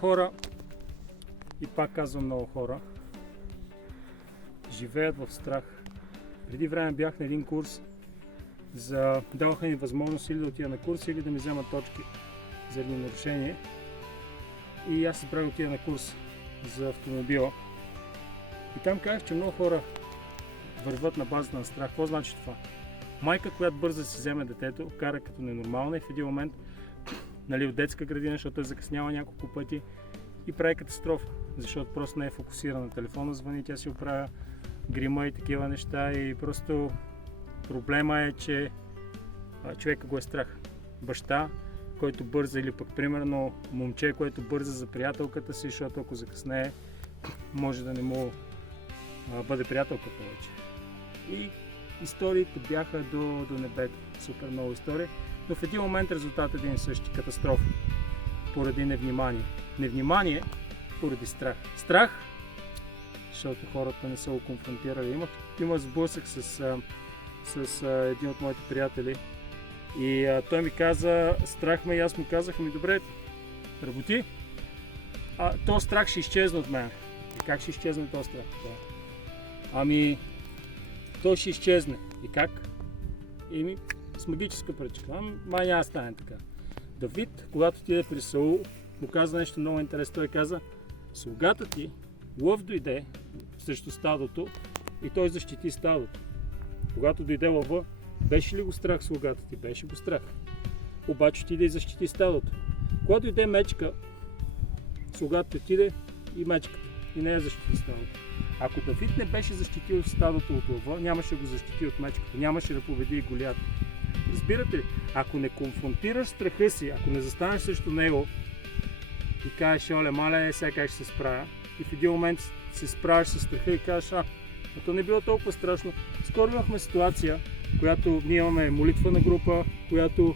хора, и пак казвам много хора, живеят в страх. Преди време бях на един курс, даваха ни възможност или да отида на курс, или да ми вземат точки заради нарушение. И аз се правя да отида на курс за автомобила. И там казах, че много хора върват на базата на страх. Какво значи това? Майка, която бърза си вземе детето, кара като ненормална и в един момент от детска градина, защото е закъсняла няколко пъти и прави катастрофа, защото просто не е фокусирана на телефона, звъни, тя си оправя грима и такива неща и просто проблема е, че човека го е страх. Баща, който бърза, или пък примерно момче, което бърза за приятелката си, защото ако закъснее, може да не му бъде приятелка повече. И историите бяха до небето. Супер много истории. Но в един момент резултатът е един и същи. Катастрофа. Поради невнимание. Невнимание поради страх. Страх, защото хората не са го конфронтирали. Има сблъсък с един от моите приятели. И той ми каза, страх ме, и аз му казах, добре, работи. То страх ще изчезне от мен. И как ще изчезне този страх? Той ще изчезне. И как? С магическа пръчка. Май няма стане така. Давид, когато отиде при Саул, му каза нещо много интересно. Той каза, слугата ти, лъв дойде срещу стадото и той защити стадото. Когато дойде лъва, беше ли го страх слугата ти? Беше го страх. Обаче отиде и защити стадото. Когато дойде мечка, слугата отиде и мечката. И не я защити стадото. Ако Давид не беше защитил стадото от лъва, нямаше да го защити от мечката. Нямаше да победи и Голиат. Разбирате ли? Ако не конфронтираш страха си, ако не застанеш срещу него и кажеш, оле, мале, сега как ще се справя, и в един момент се справиш с страха и кажеш, то не било толкова страшно. Скоро имахме ситуация, която ние имаме молитвена група, която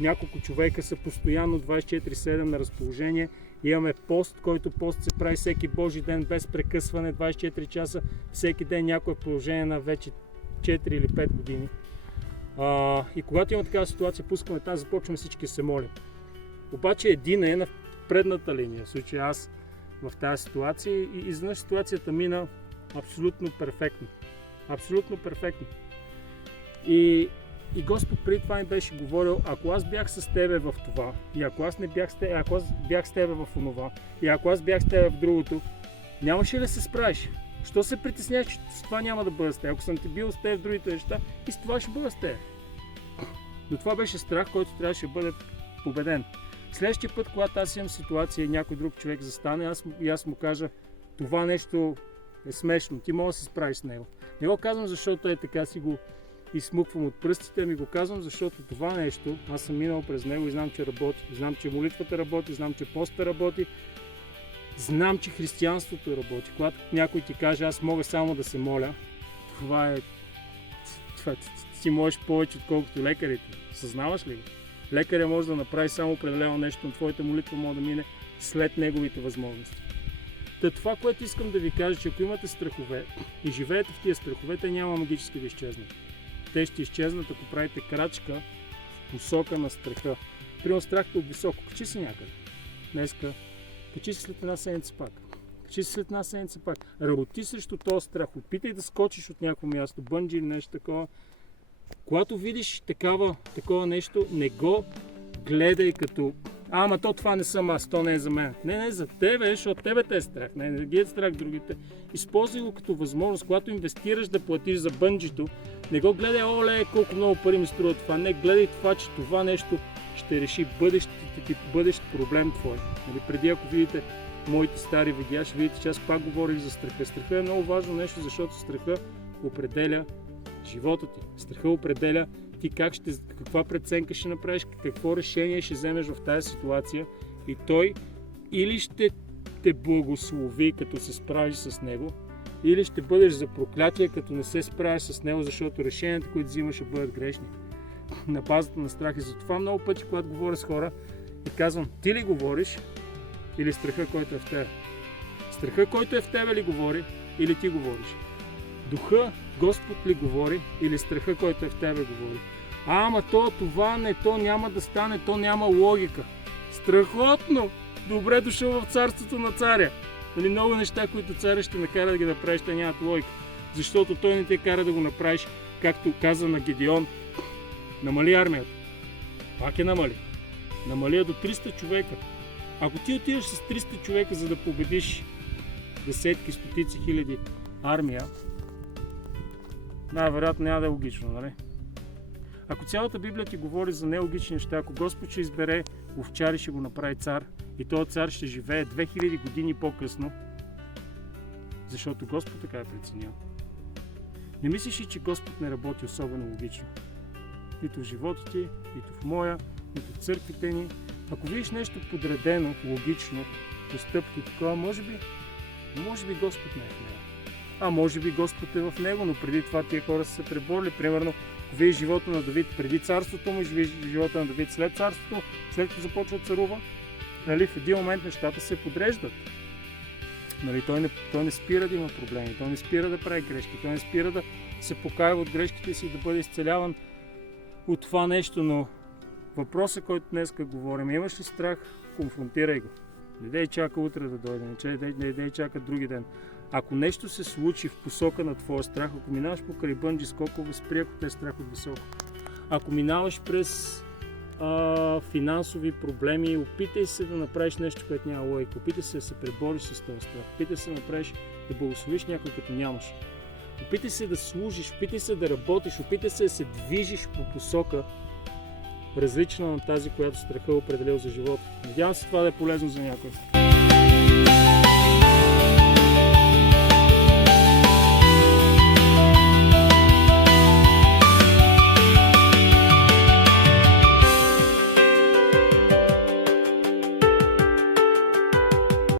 няколко човека са постоянно 24/7 на разположение. Имаме пост, който пост се прави всеки Божи ден без прекъсване, 24 часа, всеки ден някое положение на вече 4 или 5 години. И когато има такава ситуация, пускаме тази, започваме всички да се молим. Обаче един е на предната линия, в случай аз в тази ситуация, и изведнъж ситуацията мина абсолютно перфектно. Абсолютно перфектно. И Господ преди това ми беше говорил, ако аз бях с тебе в това, и ако аз не бях с тебе, ако аз бях с тебе в онова, и ако аз бях с тебе в другото, нямаше ли да се справиш? Що се притесняваш, че с това няма да бъда с теб? Ако съм ти бил с теб в другите неща, и с това ще бъда с теб. Но това беше страх, който трябваше да бъде победен. Следващия път, когато аз имам ситуация и някой друг човек застане, аз му кажа, това нещо е смешно, ти мога да се справиш с него. Не го казвам, защото е така, си го изсмуквам от пръстите, ми го казвам, защото това нещо, аз съм минал през него и знам, че работи. Знам, че молитвата работи, знам, че постът работи, знам, че християнството работи. Когато някой ти каже, аз мога само да се моля, това си можеш повече, отколкото лекарите. Съзнаваш ли го? Лекаря може да направи само определено нещо, но твоята молитва може да мине след неговите възможности. Това, което искам да ви кажа, че ако имате страхове и живеете в тия страхове, те няма магически да изчезнат. Те ще изчезнат, ако правите крачка в посока на страха. Примерно страхът от високо. Качи се някъде. Днеска. Качи се след една седмица пак. Качи се след една седмица пак. Работи срещу този страх. Опитай да скочиш от някакво място. Бънджи или нещо такова. Когато видиш такова нещо, не го гледай като ама това не съм аз, то не е за мен. Не, за тебе, защото тебе те е страх. Не ги е страх другите. Използвай го като възможност, когато инвестираш да платиш за бънджито, не го гледай, оле, колко много пари ми струва това. Не гледай това, че това нещо ще реши бъдещ проблем твой. Преди, ако видите моите стари видеа, ще видите, че аз пак говорих за страха. Страха е много важно нещо, защото страха определя живота ти. Страха определя ти каква преценка ще направиш, какво решение ще вземеш в тази ситуация, и той или ще те благослови, като се справиш с него, или ще бъдеш за проклятие, като не се справиш с него, защото решенията, които взимаш, ще бъдат грешни. На базата на страх. И затова много пъти, когато говоря с хора, и казвам, ти ли говориш, или страха, който е в тебе? Страха, който е в тебе ли говори, или ти говориш? Духа, Господ ли говори, или страха, който е в тебе говори? Това не, то няма да стане, то няма логика. Страхотно! добре дошъл в царството на царя. Нали, много неща, които царя ще накара да ги направиш, те нямат логика. Защото той не те кара да го направиш, както каза на Гедеон. Намали армията. Пак е намали. Намали я до 300 човека. Ако ти отидеш с 300 човека, за да победиш десетки, стотици хиляди армия, най-вероятно няма да е логично, нали? Ако цялата Библия ти говори за нелогични неща, ако Господ ще избере овчар и ще го направи цар, и този цар ще живее 2000 години по-късно, защото Господ така е преценил. Не мислиш ли, че Господ не работи особено логично? Нито в живота ти, нито в моя, нито в църквите ни. Ако видиш нещо подредено, логично, постъпки, такова, може би Господ не е в него. А може би Господ е в него, но преди това тия хора са се преборили. Примерно, видиш живота на Давид преди царството му, видиш живота на Давид след царството, след като започва царува. Нали, в един момент нещата се подреждат. Нали, той не спира да има проблеми, той не спира да прави грешки, той не спира да се покаява от грешките си и да бъде изцеляван от това нещо, но въпросът, който днес говорим, имаш ли страх, конфронтирай го. Не дей чака утре да дойде, не дей чака други ден. Ако нещо се случи в посока на твоя страх, ако минаваш покрай бънджи скокове, спри, ако те е страх от високо. Ако минаваш през финансови проблеми, опитай се да направиш нещо, което няма логика. Опитай се да се пребориш с този страх. Опитай се да направиш, да благословиш някой, като нямаш. Опитай се да служиш, опитай се да работиш, опитай се да се движиш по посока, различна на тази, която страха е определил за живота. Надявам се това да е полезно за някой.